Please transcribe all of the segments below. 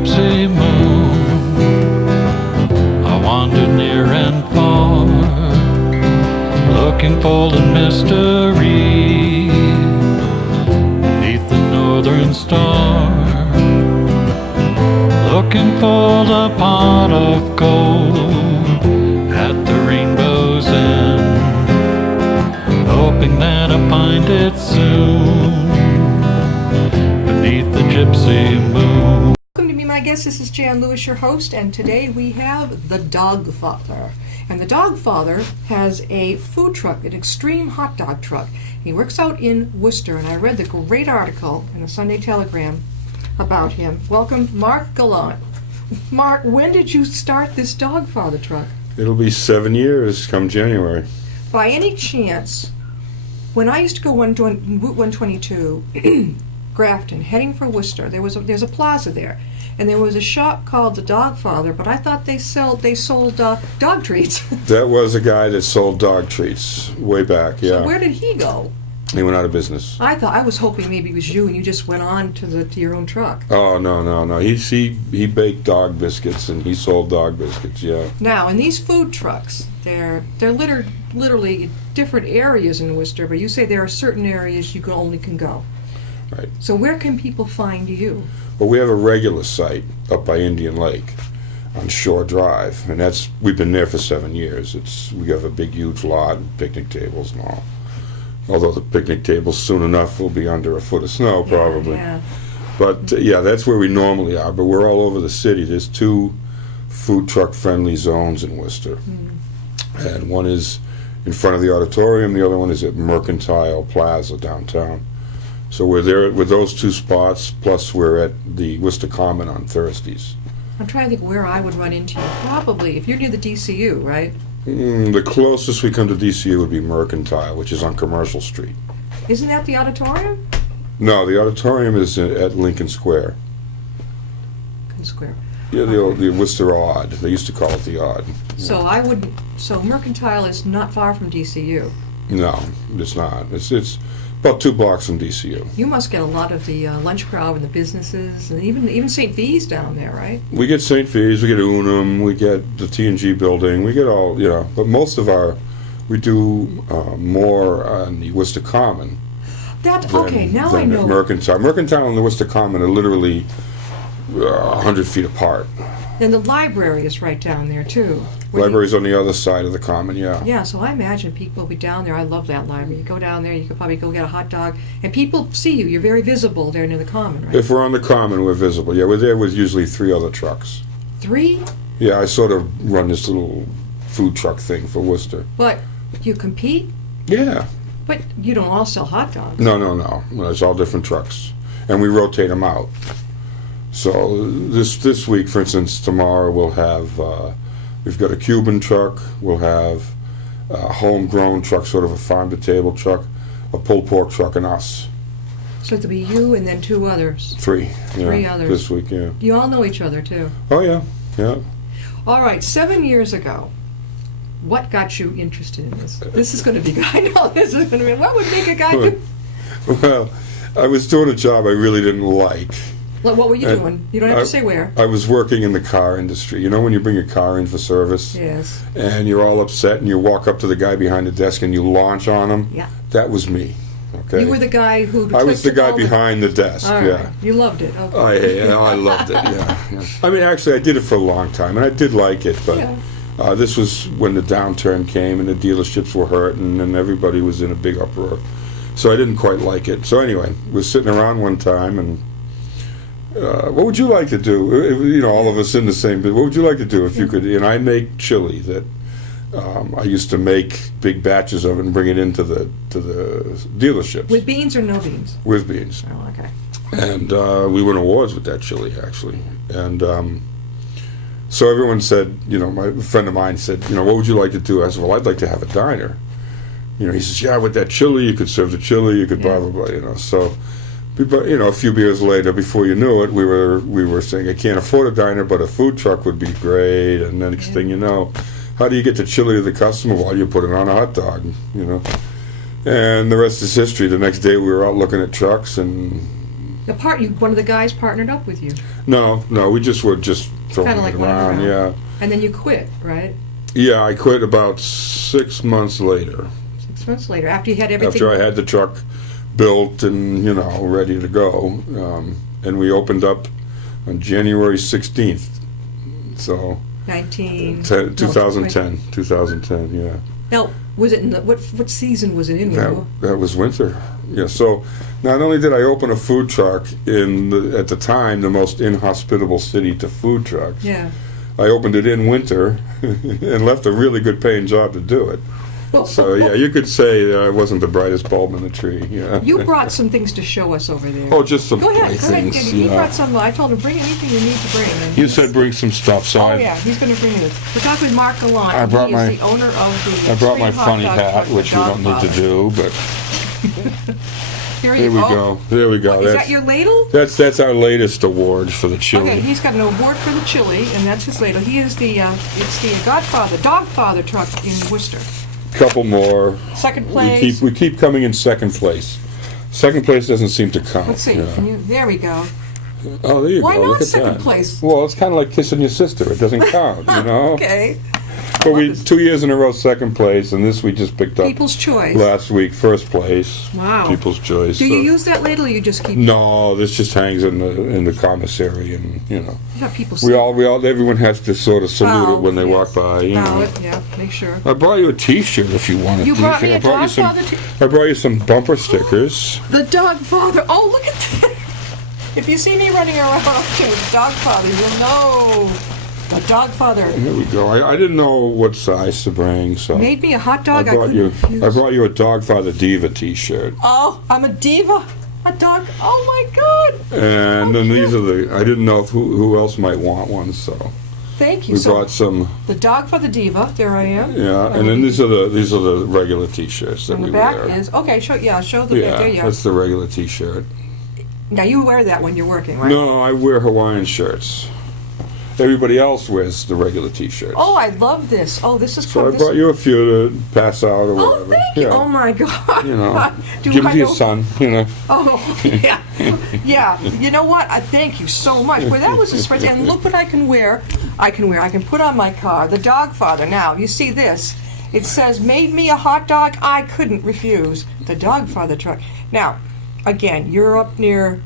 gypsy moon, I wandered near and far, looking for the mystery beneath the northern star, looking for the pot of gold at the rainbow's end, hoping that I find it soon beneath the gypsy moon. Welcome to Be My Guest. This is Jan Lewis, your host, and today we have the Dogfather. And the Dogfather has a food truck, an extreme hot dog truck. He works out in Worcester, and I read the great article in the Sunday Telegram about him. Welcome, Mark Gallant. Mark, when did you start this Dogfather truck? It'll be 7 years come January. By any chance, when I used to go Route 122, Grafton, heading for Worcester, there's a plaza there, and there was a shop called the Dogfather, but I thought they sold dog treats. That was a guy that sold dog treats way back, yeah. So where did he go? He went out of business. I was hoping maybe it was you and you just went on to your own truck. Oh, no. He baked dog biscuits and he sold dog biscuits, yeah. Now, in these food trucks, they're literally different areas in Worcester, but you say there are certain areas you only can go. Right. So where can people find you? Well, we have a regular site up by Indian Lake on Shore Drive, and we've been there for 7 years. We have a big, huge lot, and picnic tables and all. Although the picnic tables soon enough will be under a foot of snow, probably. Yeah. But, that's where we normally are, but we're all over the city. There's 2 food truck-friendly zones in Worcester. And one is in front of the auditorium, the other one is at Mercantile Plaza downtown. So we're there with those 2 spots, plus we're at the Worcester Common on Thursdays. I'm trying to think where I would run into you. Probably, if you're near the DCU, right? The closest we come to DCU would be Mercantile, which is on Commercial Street. Isn't that the auditorium? No, the auditorium is at Lincoln Square. Lincoln Square. Yeah, the Worcester Odd. They used to call it the Odd. So So Mercantile is not far from DCU. No, it's not. It's about 2 blocks from DCU. You must get a lot of the lunch crowd and the businesses, and even St. V's down there, right? We get St. V's, we get Unum, we get the T&G building, we get all, but most of we do more on the Worcester Common. Now I know. Mercantile. Mercantile and the Worcester Common are literally 100 feet apart. And the library is right down there, too. Library's on the other side of the Common, yeah. Yeah, so I imagine people will be down there. I love that library. You go down there, you could probably go get a hot dog, and people see you. You're very visible there near the Common, right? If we're on the Common, we're visible. Yeah, we're there with usually 3 other trucks. 3? Yeah, I sort of run this little food truck thing for Worcester. But you compete? Yeah. But you don't all sell hot dogs. No. It's all different trucks. And we rotate them out. So this week, for instance, tomorrow we'll have, we've got a Cuban truck, we'll have a homegrown truck, sort of a farm-to-table truck, a pulled pork truck, and us. So it'll be you and then 2 others. 3. 3 others. This week, yeah. You all know each other, too. Oh, yeah. All right, 7 years ago, what got you interested in this? This is going to be, I know this is going to be, what would make a guy do? Well, I was doing a job I really didn't like. What were you doing? You don't have to say where. I was working in the car industry. You know when you bring a car in for service? Yes. And you're all upset and you walk up to the guy behind the desk and you launch on him? Yeah. That was me. Okay. You were the guy who... I was the guy behind the desk, all right. yeah. You loved it, okay. I loved it, yeah. I mean, actually, I did it for a long time, and I did like it, but this was when the downturn came and the dealerships were hurting and everybody was in a big uproar. So I didn't quite like it. So anyway, we were sitting around one time and... what would you like to do? All of us in the same. What would you like to do if you could? And I make chili that I used to make big batches of it and bring it into the dealerships. With beans or no beans? With beans. Oh, okay. And we won awards with that chili actually. And so everyone said, my friend of mine said, what would you like to do? I said, well, I'd like to have a diner. He says, yeah, with that chili, you could serve the chili, you could blah blah blah. So. But a few beers later, before you knew it, we were saying, I can't afford a diner, but a food truck would be great. And the next thing you know, how do you get the chili to the customer? Well, you put it on a hot dog, And the rest is history. The next day, we were out looking at trucks, and One of the guys partnered up with you. No, we just were just throwing Kinda it like running around. around. Yeah. And then you quit, right? Yeah, I quit about 6 months later. 6 months later, after you had everything. After I had the truck built and, ready to go. And we opened up on January 16th. So 2010, yeah. Now, was it in what season was it in? That was winter. Yeah. So not only did I open a food truck at the time the most inhospitable city to food trucks. Yeah. I opened it in winter and left a really good paying job to do it. So yeah, you could say that I wasn't the brightest bulb in the tree. Yeah. You brought some things to show us over there. Oh, just some Go ahead, things. He brought some. I told him bring anything you need to bring. And You said bring some stuff, so he's going to bring this. We're talking with Mark Gallant. I brought he is the owner of the. I brought my Extreme funny Hot Dog hat, Truck, which we don't need to Dogfather. do, but Here there we go. There we go. Is that your ladle? That's our latest award for the chili. Okay, he's got an award for the chili, and that's his ladle. He is it's the Dogfather truck in Worcester. Couple more. Second place. We keep coming in second place. Second place doesn't seem to count. Let's see. Yeah. There we go. Oh, there you Why go. not Look at second that. place? Well, it's kind of like kissing your sister. It doesn't count, Okay. But we 2 years in a row second place, and this we just picked up People's Choice. last week first place. Wow. People's Choice. Do you use that ladle, or you just keep? No, this just hangs in the commissary, and You have people. everyone has to sort of salute it when they walk by. Bow it, yeah. Make sure. I brought you a T-shirt if you want a You T-shirt. brought me a Dogfather I brought you some bumper stickers. The Dogfather. Oh, look at that! If you see me running around with Dogfather, you'll know. The Dogfather Here we go. I didn't know what size to bring, so made me a hot dog. I brought you. refuse. I brought you a Dogfather Diva T-shirt, Oh, I'm a diva. A dog. Oh my God. and then these are the. I didn't know who else might want one, so Thank you. we So brought some. the Dogfather Diva. There I am. Yeah, and then these are the regular T-shirts that And we the back wear. is okay. Show the Yeah, there you are. that's the regular T-shirt. Now you wear that when you're working, right? No, I wear Hawaiian shirts. Everybody else wears the regular T-shirts. Oh, I love this. Oh, this is So I this- brought you a few to pass out or whatever. Oh, thank you. Yeah. Oh my God. Do Give them I to your know- son. Oh, yeah. Yeah. You know what? I thank you so much. Well, that was a spread. And look what I can wear. I can put on my car the Dogfather. Now, you see this. It says, made me a hot dog. I couldn't refuse. The Dogfather truck. Now, again, you're up near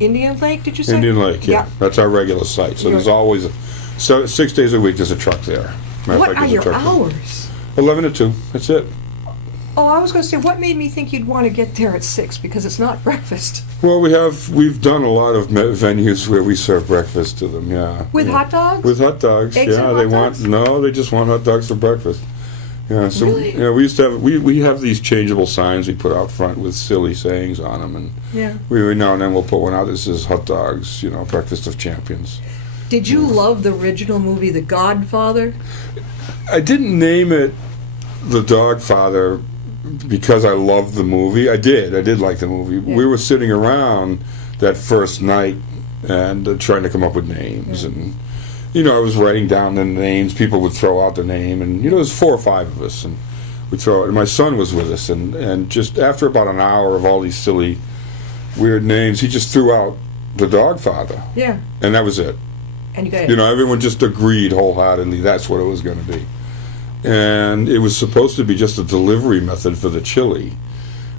Indian Lake, did you say? Indian Lake, yeah. That's our regular site. So there's always, 6 days a week there's a truck there. Matter of What fact, are there's a your truck there. hours? 11 to 2. That's it. Oh, I was going to say, what made me think you'd want to get there at 6? Because it's not breakfast. Well, we've done a lot of venues where we serve breakfast to them, yeah. With Yeah. hot dogs? With hot dogs, Eggs yeah. and They hot want dogs? no, they just want hot dogs for breakfast. Yeah, so Really? we used to have we have these changeable signs we put out front with silly sayings on them, and Yeah. we now and then we'll put one out that says hot dogs, breakfast of champions. Did you love the original movie, The Godfather? I didn't name it The Dogfather because I loved the movie. I did like the movie. Yeah. We were sitting around that first night and trying to come up with names, and I was writing down the names. People would throw out the name, and there's 4 or 5 of us, and we throw it. And my son was with us, and just after about an hour of all these silly, weird names, he just threw out The Dogfather, Yeah. and that was it. And you got Everyone just agreed wholeheartedly that's what it was going to be. And it was supposed to be just a delivery method for the chili.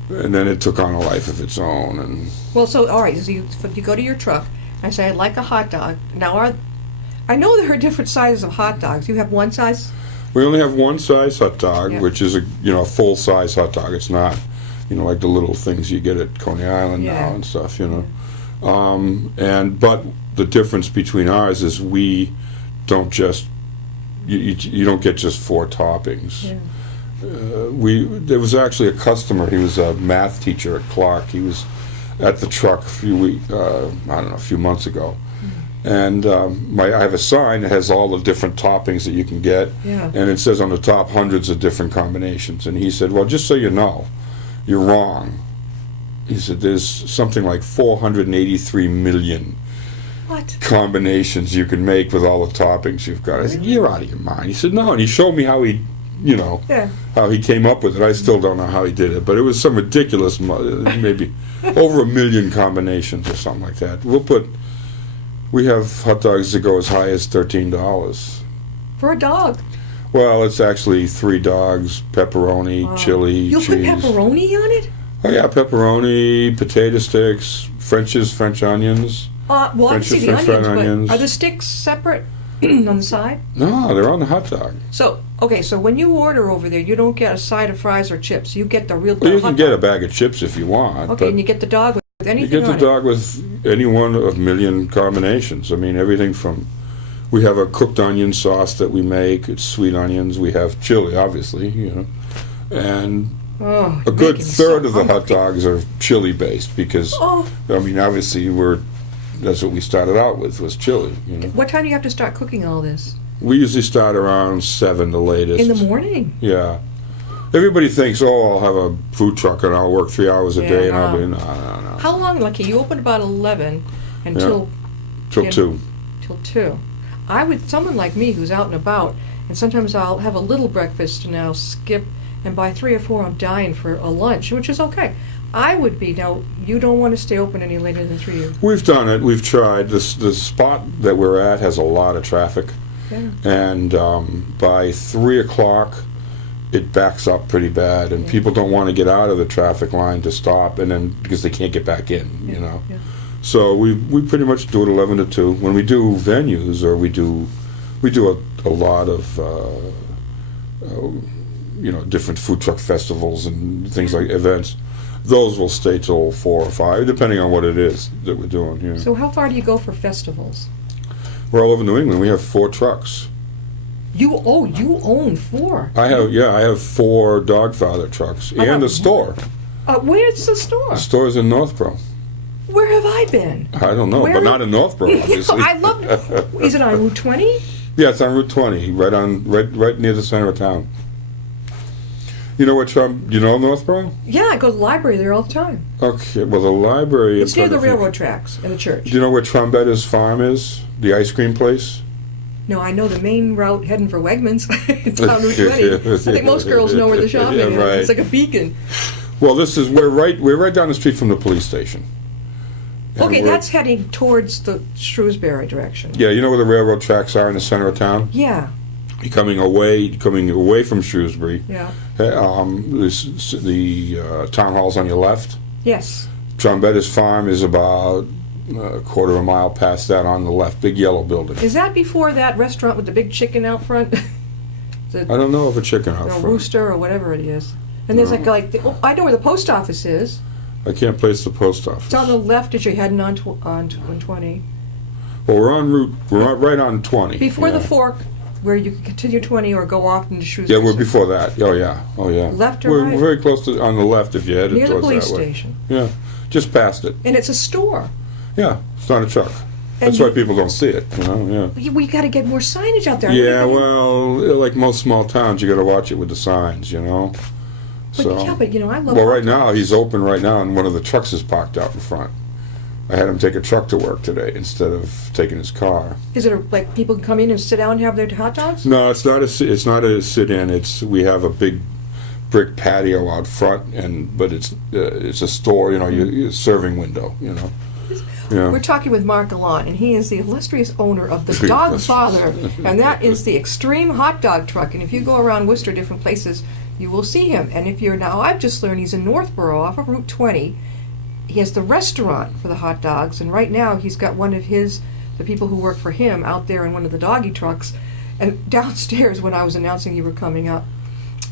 And then it took on a life of its own. And Well, so, all right, so you go to your truck, and say, I'd like a hot dog. Now, I know there are different sizes of hot dogs. You have one size? we only have one size hot dog, Yeah. which is a full-size hot dog. It's not, like the little things you get at Coney Island Yeah. now and stuff, But the difference between ours is we don't just, you don't get just 4 toppings. Yeah. There was actually a customer. He was a math teacher at Clark. He was at the truck a few months ago, and I have a sign that has all the different toppings that you can get, Yeah. and it says on the top hundreds of different combinations. And he said, "Well, just so you know, you're wrong." He said, "There's something like 483 million." What? Combinations you can make with all the toppings you've got. I said, "You're out of your mind." He said, "No," and he showed me how he you know, Yeah. how he came up with it. I still don't know how he did it, but it was some ridiculous, maybe over 1 million combinations or something like that. We have hot dogs that go as high as $13. For a dog. Well, it's actually 3 dogs, pepperoni, chili, You'll cheese. put pepperoni on it? Oh yeah, pepperoni, potato sticks, French onions. Well, I can see the French fried onions, onions. but are the sticks separate on the side? No, they're on the hot dog. So, okay, so when you order over there, you don't get a side of fries or chips. You get the real Well, you hot can get a dog. bag of chips if you want. Okay, but and you get the dog with you anything get the on dog with any one of 1 million combinations. I mean, everything from... We have a cooked onion sauce that we make. It's sweet onions. We have chili, obviously, you know. And it. Oh, a good making third so of the hot hungry. dogs are chili-based because, Oh. I mean, obviously that's what we started out with, was chili, you know. What time do you have to start cooking all this? We usually start around 7, the latest. In the morning? Yeah. Everybody thinks, I'll have a food truck and I'll work 3 hours a Yeah, day and I'll no. be, no. How long, like, you open about 11 until... Till Yeah. 2. Till 2. Someone like me who's out and about, and sometimes I'll have a little breakfast and I'll skip, and by 3 or 4 I'm dying for a lunch, which is okay. I would be, now, you don't want to stay open any later than 3. We've done it. We've tried. The spot that we're at has a lot of traffic. Yeah. And by 3 o'clock, it backs up pretty bad, and people don't want to get out of the traffic line to stop, and then because they can't get back in, you know. Yeah. So we pretty much do it 11 to 2. When we do venues, or we do a lot of different food truck festivals and things like events. Those will stay till 4 or 5, depending on what it is that we're doing here. So how far do you go for festivals? We're all over New England. We have 4 trucks. You own 4. I have 4 Dogfather trucks I and know. a store. Where's the store? The store's in Northborough. Where have I been? I don't know, Where- but not in Northborough, obviously. I love. Is it on Route 20? Yeah, it's on Route 20, right near the center of town. You know you know Northborough? Yeah, I go to the library there all the time. Okay, well the library... It's near I'm the trying to think. railroad tracks and the church. Do you know where Trombetta's Farm is? The ice cream place? No, I know the main route heading for Wegmans. It's on Route 20. I think most girls know where the shopping Yeah, is. right. It's like a beacon. Well, we're right down the street from the police station. And Okay, we're- that's heading towards the Shrewsbury direction. Yeah, you know where the railroad tracks are in the center of town? Yeah, You're coming away from Shrewsbury. yeah. The town hall's on your left. Yes. Trombetta's Farm is about a quarter of a mile past that on the left, big yellow building. Is that before that restaurant with the big chicken out front? I don't know if a chicken out Or front. rooster or whatever it is. And there's I know where the post office is. I can't place the post office. It's on the left as you're heading on 120. Well, we're right on 20. Before yeah. the fork, where you can continue 20 or go off into Shrewsbury. Yeah, we're before that. Oh yeah. Left or we're right? very close to on the left if you headed Near the towards police that way. station. Yeah, just past it. And it's a store. Yeah, it's not a truck. And That's why people don't see it. You know. Yeah. We got to get more signage out there. Yeah, Everybody- well, like most small towns, you got to watch it with the signs, you know. But I love. Well, right now he's open right now, and one of the trucks is parked out in front. I had him take a truck to work today instead of taking his car. Is it like people can come in and sit down and have their hot dogs? No, it's not a sit-in. We have a big brick patio out front, but it's a store. You know, a serving window. You know. Yeah. We're talking with Mark Gallant, and he is the illustrious owner of the Dogfather, and that is the extreme hot dog truck. And if you go around Worcester, different places, you will see him. And if you're now, I've just learned he's in Northborough off of Route 20. He has the restaurant for the hot dogs, and right now he's got one of the people who work for him out there in one of the doggy trucks. And downstairs, when I was announcing you were coming up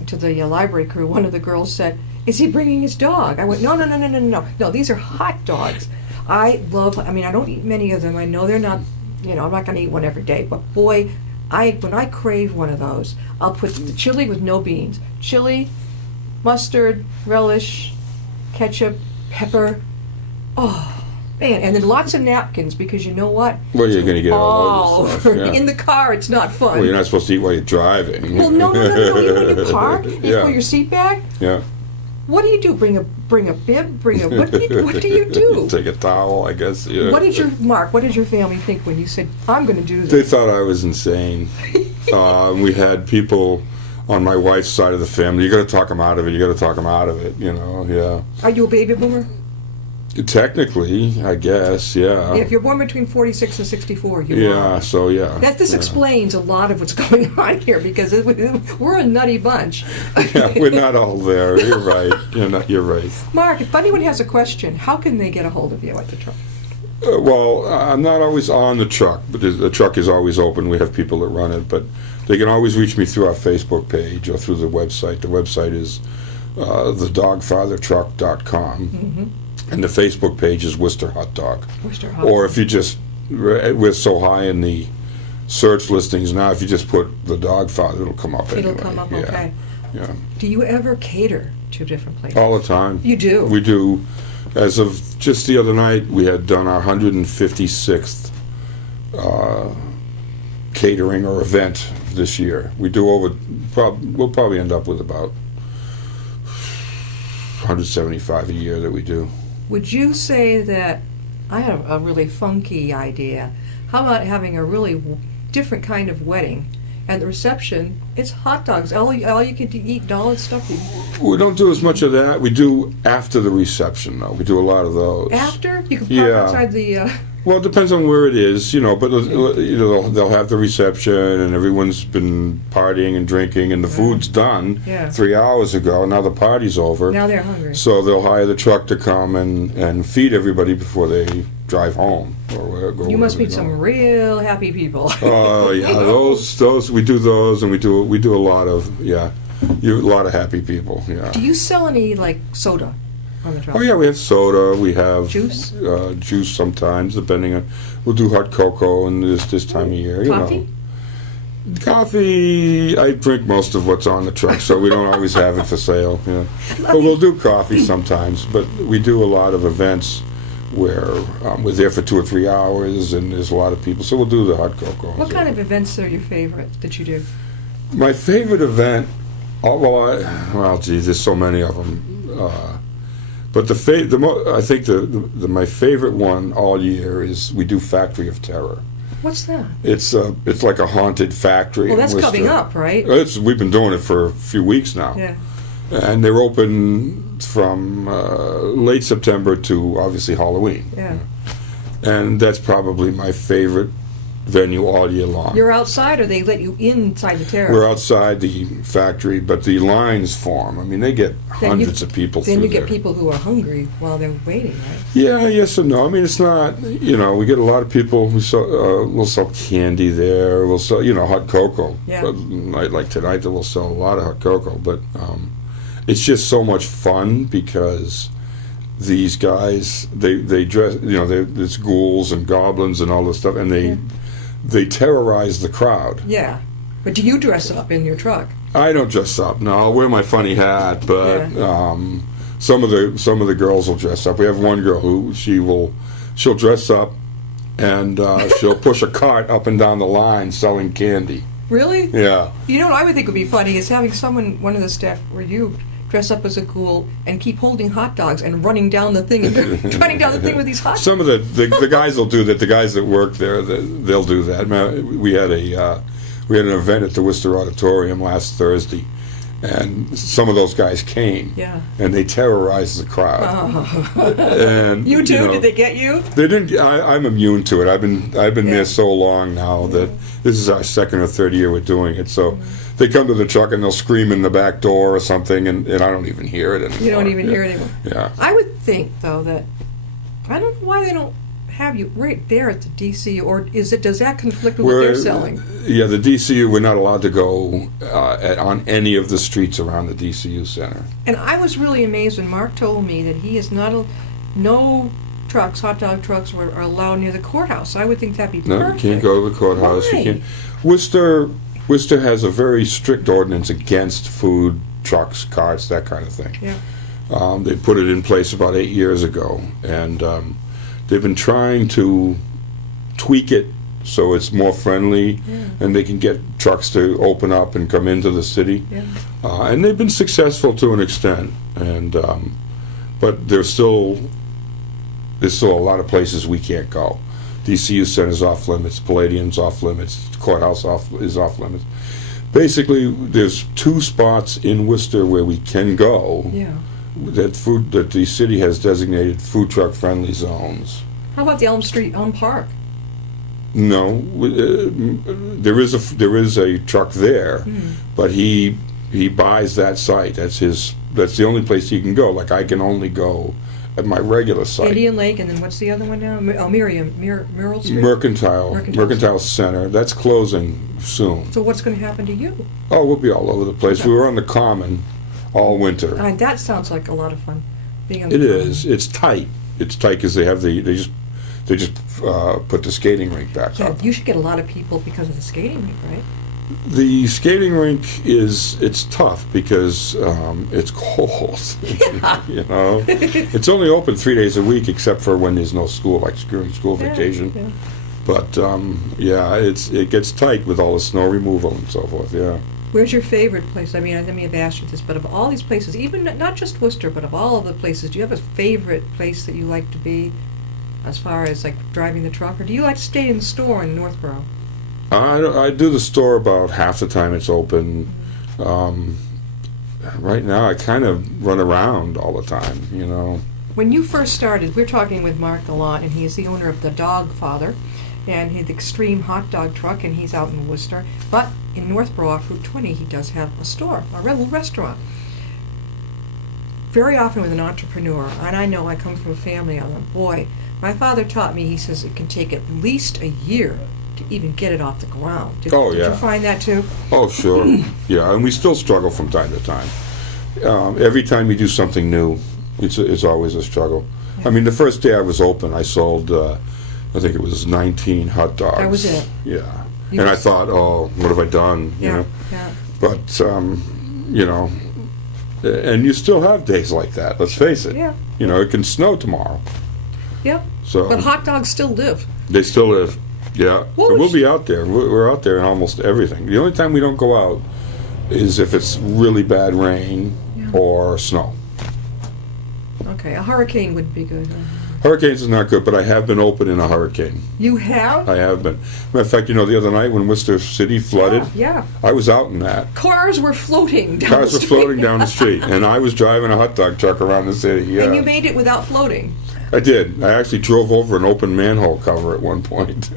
to the library crew, one of the girls said, "Is he bringing his dog?" I went, No, these are hot dogs. I don't eat many of them. I know they're not, I'm not going to eat one every day, but boy, when I crave one of those, I'll put the chili with no beans. Chili, mustard, relish, ketchup, pepper. Oh, man. And then lots of napkins, because you know what? Well, you're going to get all over stuff. Yeah. In the car, it's not fun. Well, you're not supposed to eat while you're driving. Well, no. You when you park, you Yeah. pull your seat back. Yeah. What do you do? Bring a bib? What do you do? Take a towel, I guess. Yeah. What did your family think when you said, "I'm going to do this"? They thought I was insane. We had people on my wife's side of the family. You got to talk them out of it. You got to talk them out of it. Yeah. Are you a baby boomer? Technically, I guess, yeah. If you're born between 46 and 64, you Yeah, are. so yeah. This yeah. explains a lot of what's going on here, because we're a nutty bunch. Yeah, we're not all there. You're right. You're right. Mark, if anyone has a question, how can they get a hold of you at the truck? Well, I'm not always on the truck, but the truck is always open. We have people that run it, but they can always reach me through our Facebook page or through the website. The website is thedogfathertruck.com. Mm-hmm. And the Facebook page is Worcester Hot Dog. Worcester Hot Or Dog. if you just, we're so high in the search listings now, if you just put the Dogfather, it'll come up anyway. It'll come up, Yeah. okay. Yeah. Do you ever cater to different places? All the time. You do? We do. As of just the other night, we had done our 156th catering or event this year. We do we'll probably end up with about 175 a year that we do. Would you say that, I have a really funky idea, how about having a really different kind of wedding, and the reception, it's hot dogs, all you can eat, all that stuff. We don't do as much of that. We do after the reception, though. We do a lot of those. After? You can park Yeah. outside the... Well, it depends on where it is, but they'll have the reception, and everyone's been partying and drinking, and the food's done Yeah. 3 hours ago. Now the party's over. Now they're hungry. So they'll hire the truck to come and feed everybody before they drive home. Or go You must wherever meet they some go. real happy people. Oh yeah, those we do those, and we do a lot of a lot of happy people. Yeah. Do you sell any, like, soda on the truck? Oh yeah, we have soda. We have Juice? Juice sometimes, depending on. We'll do hot cocoa and this time of year. Coffee? Coffee. I drink most of what's on the truck, so we don't always have it for sale. Yeah, but we'll do coffee sometimes. But we do a lot of events where we're there for 2 or 3 hours, and there's a lot of people. So we'll do the hot cocoa. What kind of events are your favorite that you do? My favorite event, geez, there's so many of them. But I think my favorite one all year is we do Factory of Terror. What's that? It's like a haunted factory. Well, in that's Worcester. coming up, right? We've been doing it for a few weeks now. Yeah. And they're open from late September to obviously Halloween. Yeah. And that's probably my favorite venue all year long. You're outside, or they let you inside the terror? We're outside the factory, but the lines form. I mean, they get hundreds of people through Then you there. get people who are hungry while they're waiting, right? Yeah, yes and no. I mean, it's not, we get a lot of people who we'll sell candy there. We'll sell, hot cocoa. Yeah. But like tonight, that we'll sell a lot of hot cocoa. But it's just so much fun because these guys, they dress, there's ghouls and goblins and all this stuff, and they terrorize the crowd. Yeah. But do you dress up in your truck? I don't dress up. No, I'll wear my funny hat, but some of the girls will dress up. We have one girl who she'll dress up and she'll push a cart up and down the line selling candy. Really? Yeah. You know what I would think would be funny is having one of the staff or you dress up as a ghoul and keep holding hot dogs and running down the thing and running down the thing with these hot dogs. Some of the guys will do that. The guys that work there, they'll do that. We had an event at the Worcester Auditorium last Thursday, and some of those guys came. Yeah. And they terrorized the crowd. Oh. And You too? Did they get you? They didn't. I'm immune to it. I've been there so long now that this is our second or third year we're doing it. So they come to the truck and they'll scream in the back door or something, and I don't even hear it anymore. You don't even hear it anymore. Yeah. I would think, though, that I don't know why they don't have you right there at the DCU, or does that conflict with what they're selling? Yeah, the DCU, we're not allowed to go on any of the streets around the DCU Center. And I was really amazed when Mark told me that he is no trucks, hot dog trucks, are allowed near the courthouse. I would think that'd be No, perfect. you can't go to the courthouse. Why? You can't. Worcester has a very strict ordinance against food trucks, carts, that kind of thing. Yeah. They put it in place about 8 years ago, and they've been trying to tweak it so it's more friendly, and they can get trucks to open up and come into the city. Yeah. And they've been successful to an extent, and but there's still a lot of places we can't go. DCU Center's off limits, Palladium's off limits, Courthouse is off limits. Basically, there's 2 spots in Worcester where we can go Yeah. that the city has designated food truck friendly zones. How about the Elm Park? No, there is a truck there, but he buys that site. That's the only place he can go. Like, I can only go at my regular site. Indian Lake, and then what's the other one now? Myrtle Street? Mercantile Center. That's closing soon. So what's going to happen to you? Oh, we'll be all over the place. Okay. We were on the Common all winter. That sounds like a lot of fun. Being on It the Common. is. It's tight. It's tight because they just put the skating rink back Yeah, up. you should get a lot of people because of the skating rink, right? The skating rink it's tough because it's cold. You know, it's only open 3 days a week except for when there's no school, like during school vacation. Yeah. But it gets tight with all the snow removal and so forth. Yeah. Where's your favorite place? I mean, I may have asked you this, but of all these places, even not just Worcester, but of all of the places, do you have a favorite place that you like to be as far as like driving the truck, or do you like to stay in the store in Northborough? I do the store about half the time it's open. Right now, I kind of run around all the time, you know. When you first started, we're talking with Mark Gallant, and he's the owner of the Dogfather, and he had the Extreme Hot Dog Truck, and he's out in Worcester. But in Northborough, off Route 20, he does have a store, a little restaurant. Very often with an entrepreneur, and I know I come from a family, I'm like, boy, my father taught me, he says it can take at least a year to even get it off the ground. Did you find that too? Oh, sure. Yeah, and we still struggle from time to time. Every time you do something new, it's always a struggle. Yeah. I mean, the first day I was open, I sold, I think it was 19 hot dogs. That was it. Yeah. And I thought, oh, what have I done? You know? Yeah. But, you know, and you still have days like that, let's face it. Yeah. You know, it can snow tomorrow. Yep. So But hot dogs still live. They still live. Yeah. What would We'll be out there. We're out there in almost everything. The only time we don't go out is if it's really bad rain or snow. Okay, a hurricane would be good. Hurricanes is not good, but I have been open in a hurricane. You have? I have been. Matter of fact, you know, the other night when Worcester City flooded, Yeah. I was out in that. Cars were floating down Cars the were street. floating down the street, and I was driving a hot dog truck around the city. Yeah. And you made it without floating. I did. I actually drove over an open manhole cover at one point.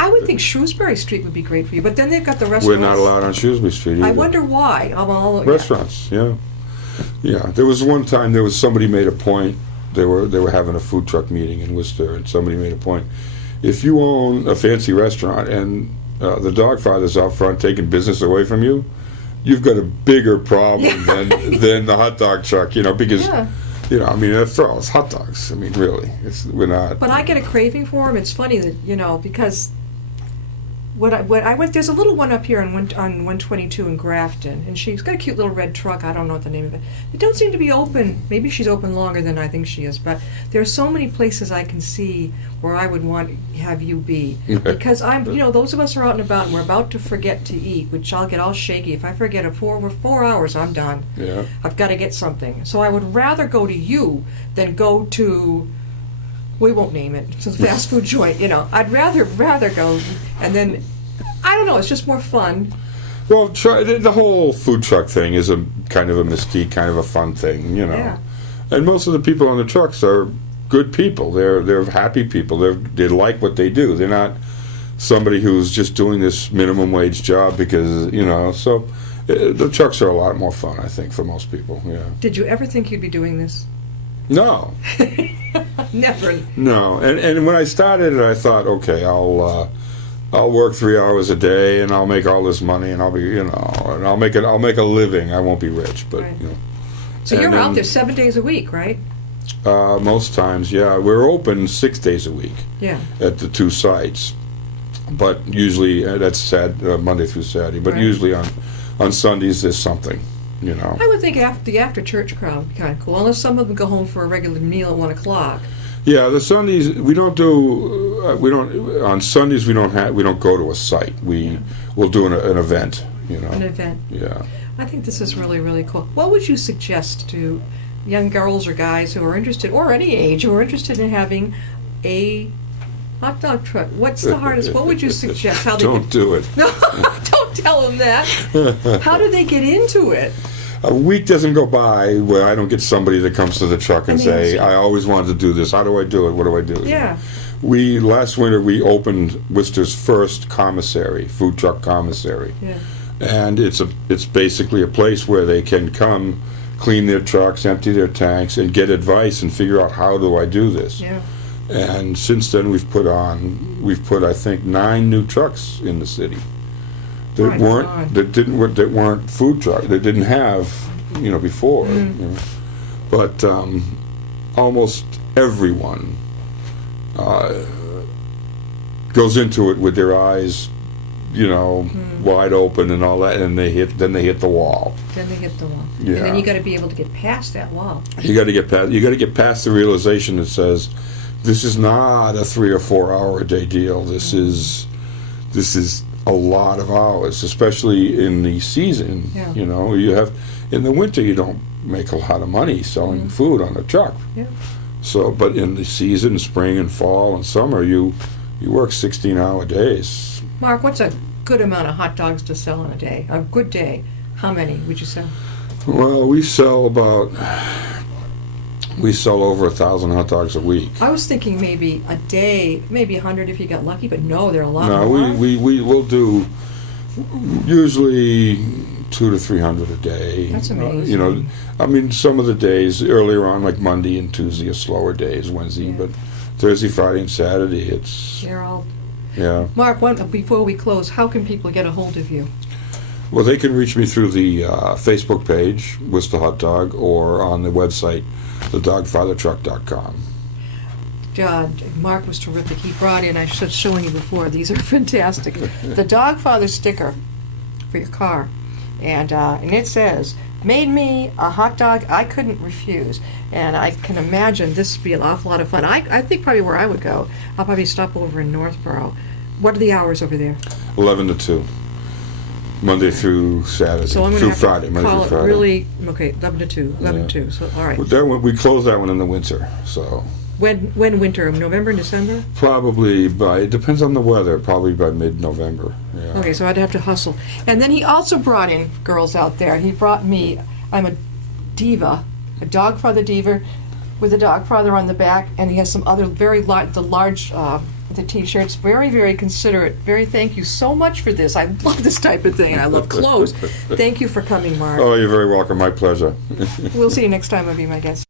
I would think Shrewsbury Street would be great for you, but then they've got the restaurants. We're not allowed on Shrewsbury Street either. I wonder why. Restaurants, yeah. Yeah, there was one time there was somebody made a point. They were having a food truck meeting in Worcester, and somebody made a point. If you own a fancy restaurant and the Dogfather's out front taking business away from you, you've got a bigger problem than the hot dog truck, you know, because you know, I mean, after all, it's hot dogs. I mean, really, we're not. But I get a craving for them. It's funny that, you know, because when I went, there's a little one up here on 122 in Grafton, and she's got a cute little red truck. I don't know what the name of it. It don't seem to be open. Maybe she's open longer than I think she is. But there are so many places I can see where I would want to have you be, because you know, those of us are out and about, and we're about to forget to eat, which I'll get all shaky if I forget it. For 4 hours, I'm done. Yeah. I've got to get something. So I would rather go to you than go to. We won't name it. It's a fast food joint, you know. I'd rather go, and then, I don't know, it's just more fun. Well, the whole food truck thing is a kind of a mystique, kind of a fun thing, you know. Yeah. And most of the people on the trucks are good people. They're happy people. They like what they do. They're not somebody who's just doing this minimum wage job because, you know, so the trucks are a lot more fun, I think, for most people, yeah. Did you ever think you'd be doing this? No. Never. No, and when I started it, I thought, okay, I'll work 3 hours a day, and I'll make all this money, and I'll be, you know, and I'll make a living. I won't be rich, but Right. you know. So you're out there 7 days a week, right? Most times, yeah, we're open 6 days a week. Yeah. At the 2 sites, but usually that's Monday through Saturday. But Right. usually on Sundays there's something, you know. I would think the after church crowd would be kind of cool, unless some of them go home for a regular meal at 1 o'clock. Yeah, the Sundays we don't on Sundays we don't go to a site. We'll do an event, you know. An event. Yeah. I think this is really, really cool. What would you suggest to young girls or guys who are interested, or any age, who are interested in having a hot dog truck? What's the hardest? What would you suggest? How they Don't do it. No, don't Don't tell them that. How do they get into it? A week doesn't go by where I don't get somebody that comes to the truck and say, I always wanted to do this. How do I do it? What do I do? Yeah. Last winter we opened Worcester's first commissary, food truck commissary. Yeah. And it's basically a place where they can come, clean their trucks, empty their tanks, and get advice and figure out, how do I do this? Yeah. And since then we've put I think 9 new trucks in the city that weren't food trucks, that didn't have, before. But almost everyone goes into it with their eyes, wide open and all that, and then they hit the wall. Then they hit the wall. Yeah. And then you got to be able to get past that wall. You got to get past the realization that says, this is not a 3 or 4 hour a day deal. This is a lot of hours, especially in the season. Yeah. You have, in the winter you don't make a lot of money selling food on a truck. Yeah. So, but in the season, spring and fall and summer, you work 16-hour days. Mark, what's a good amount of hot dogs to sell in a day? A good day, how many would you sell? Well, we sell over 1,000 hot dogs a week. I was thinking maybe a day, maybe 100 if you got lucky, but no, there are a lot No, more. we'll do usually 200 to 300 a day. That's amazing. Some of the days earlier on, like Monday and Tuesday, are slower days. Wednesday, but Thursday, Friday, and Saturday, it's They're all. yeah. Mark, before we close, how can people get a hold of you? Well, they can reach me through the Facebook page, Worcester Hot Dog, or on the website, thedogfathertruck.com. Mark was terrific. He brought in, I was showing you before, these are fantastic. The Dogfather sticker for your car. And it says, made me a hot dog I couldn't refuse. And I can imagine this would be an awful lot of fun. I think probably where I would go, I'll probably stop over in Northborough. What are the hours over there? 11 to 2. Monday through Saturday. So I'm going through to have Friday, to Monday call through it Friday. really, okay, 11 to 2, 11 to 2. So, all right. But that one, we close that one in the winter, so When winter? November and December? probably it depends on the weather, probably by mid-November. Yeah. Okay, so I'd have to hustle. And then he also brought in girls out there. He brought me, I'm a diva, a Dogfather diva with a Dogfather on the back, and he has some other very large the T-shirts. Very, very considerate. Very thank you so much for this. I love this type of thing, and I love clothes. Thank you for coming, Mark. Oh, you're very welcome. My pleasure. We'll see you next time I'll be my guest.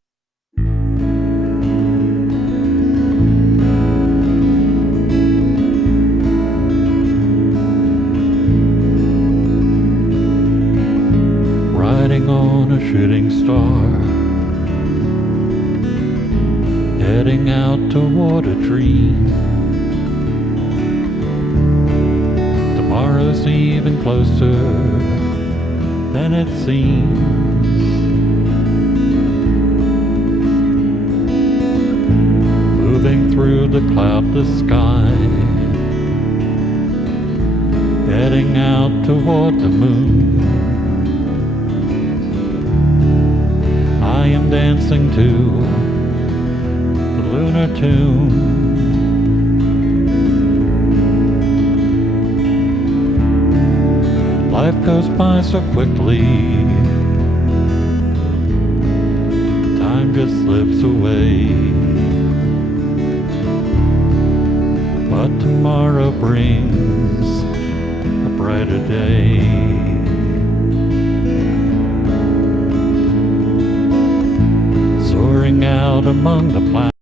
Riding on a shooting star, heading out toward a dream. Tomorrow's even closer than it seems. Moving through the cloudless sky, heading out toward the moon. I am dancing to the lunar tune. Life goes by so quickly, time just slips away. But tomorrow brings a brighter day. Soaring out among the planets.